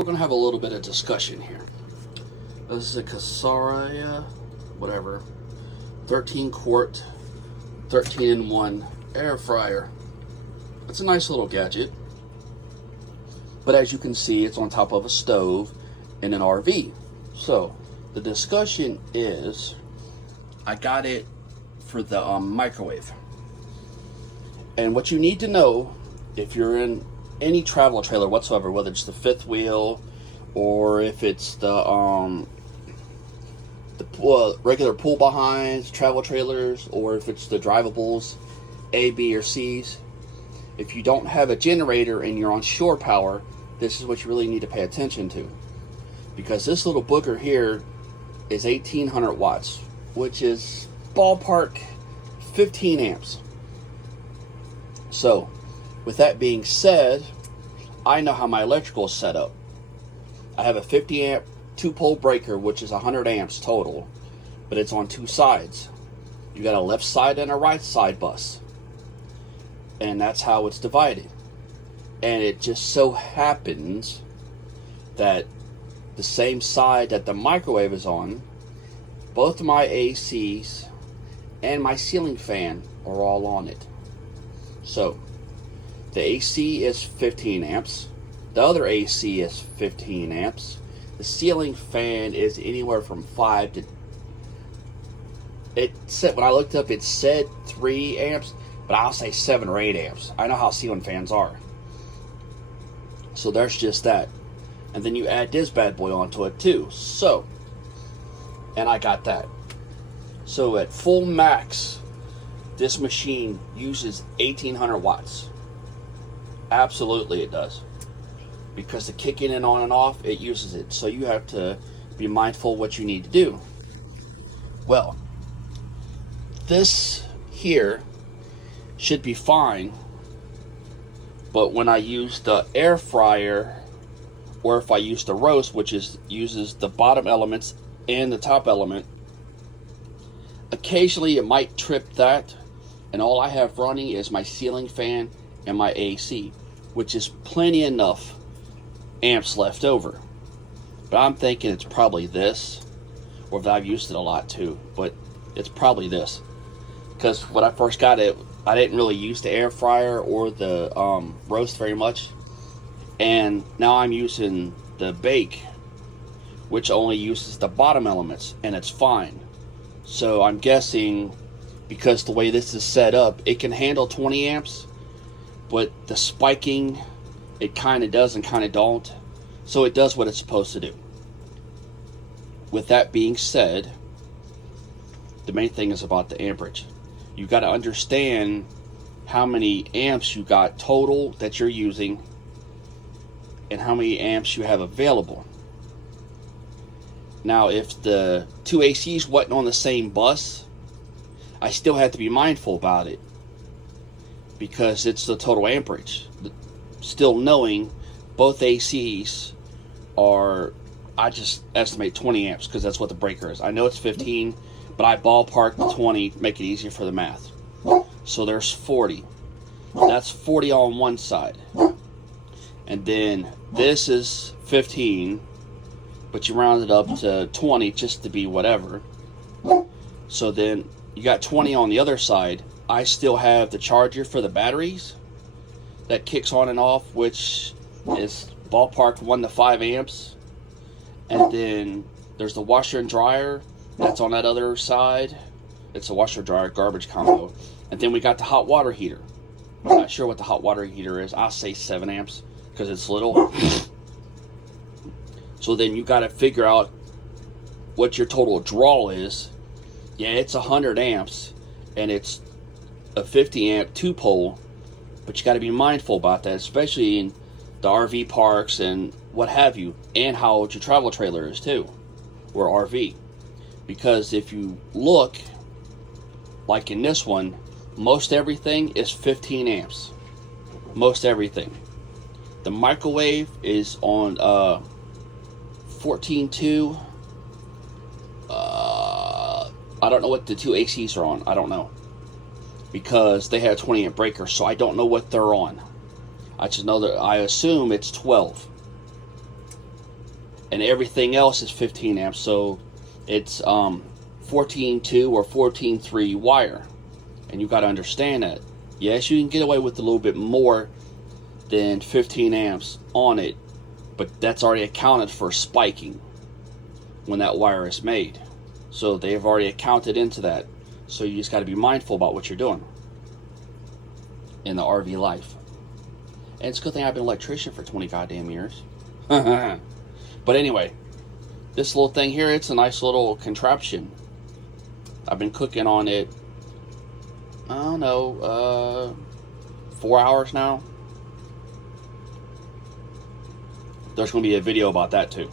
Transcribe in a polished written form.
We're going to have a little bit of discussion here. This is a COSORi, whatever, 13 quart, 13-in-1 air fryer. It's a nice little gadget, but as you can see, it's on top of a stove in an RV. So the discussion is, I got it for the microwave. And what you need to know, if you're in any travel trailer whatsoever, whether it's the fifth wheel or if it's the regular pull behinds, travel trailers, or if it's the drivables, A, B, or C's, if you don't have a generator and you're on shore power, this is what you really need to pay attention to. Because this little booger here is 1800 watts, which is ballpark 15 amps. So, with that being said, I know how my electrical is set up. I have a 50 amp 2-pole breaker, which is 100 amps total, but it's on two sides. You got a left side and a right side bus, and that's how it's divided. And it just so happens that the same side that the microwave is on, both my ACs and my ceiling fan are all on it. So the AC is 15 amps. The other AC is 15 amps. The ceiling fan is anywhere from 5 to... It said, when I looked up, it said 3 amps, but I'll say 7 or 8 amps. I know how ceiling fans are. So there's just that. And then you add this bad boy onto it too. So, and I got that. So at full max, this machine uses 1800 watts. Absolutely it does. Because to kick it in on and off, it uses it. So you have to be mindful what you need to do. Well, this here should be fine. But when I use the air fryer, or if I use the roast, which uses the bottom elements and the top element, occasionally it might trip that, and all I have running is my ceiling fan and my AC, which is plenty enough amps left over. But I'm thinking it's probably this, or that I've used it a lot too, but it's probably this. Because when I first got it, I didn't really use the air fryer or the roast very much. And now I'm using the bake, which only uses the bottom elements, and it's fine. So I'm guessing, because the way this is set up, it can handle 20 amps, but the spiking, it kind of does and kind of don't. So it does what it's supposed to do. With that being said, the main thing is about the amperage. You got to understand how many amps you got total that you're using and how many amps you have available. Now, if the two ACs wasn't on the same bus, I still have to be mindful about it, because it's the total amperage. Still knowing both ACs are, I just estimate 20 amps because that's what the breaker is. I know it's 15, but I ballpark the 20, make it easier for the math. So there's 40. That's 40 on one side. And then this is 15, but you round it up to 20 just to be whatever. So then you got 20 on the other side. I still have the charger for the batteries that kicks on and off, which is ballpark 1 to 5 amps. And then there's the washer and dryer that's on that other side. It's a washer dryer garbage combo. And then we got the hot water heater. I'm not sure what the hot water heater is. I'll say 7 amps because it's little. So then you got to figure out what your total draw is. Yeah, it's 100 amps and it's a 50 amp 2-pole, but you got to be mindful about that, especially in the RV parks and what have you, and how old your travel trailer is too, or RV. Because if you look, like in this one, most everything is 15 amps. Most everything. The microwave is on 14.2. I don't know what the two ACs are on. I don't know. Because they have 20 amp breakers, so I don't know what they're on. I just know that I assume it's 12. and everything else is 15 amps. So it's 14.2 or 14.3 wire, and you got to understand that. Yes, you can get away with a little bit more than 15 amps on it, but that's already accounted for spiking when that wire is made. So they have already accounted into that. So you just got to be mindful about what you're doing in the RV life. And it's a good thing I've been an electrician for 20 goddamn years. But anyway, this little thing here, it's a nice little contraption. I've been cooking on it, I don't know, 4 hours now. There's going to be a video about that too.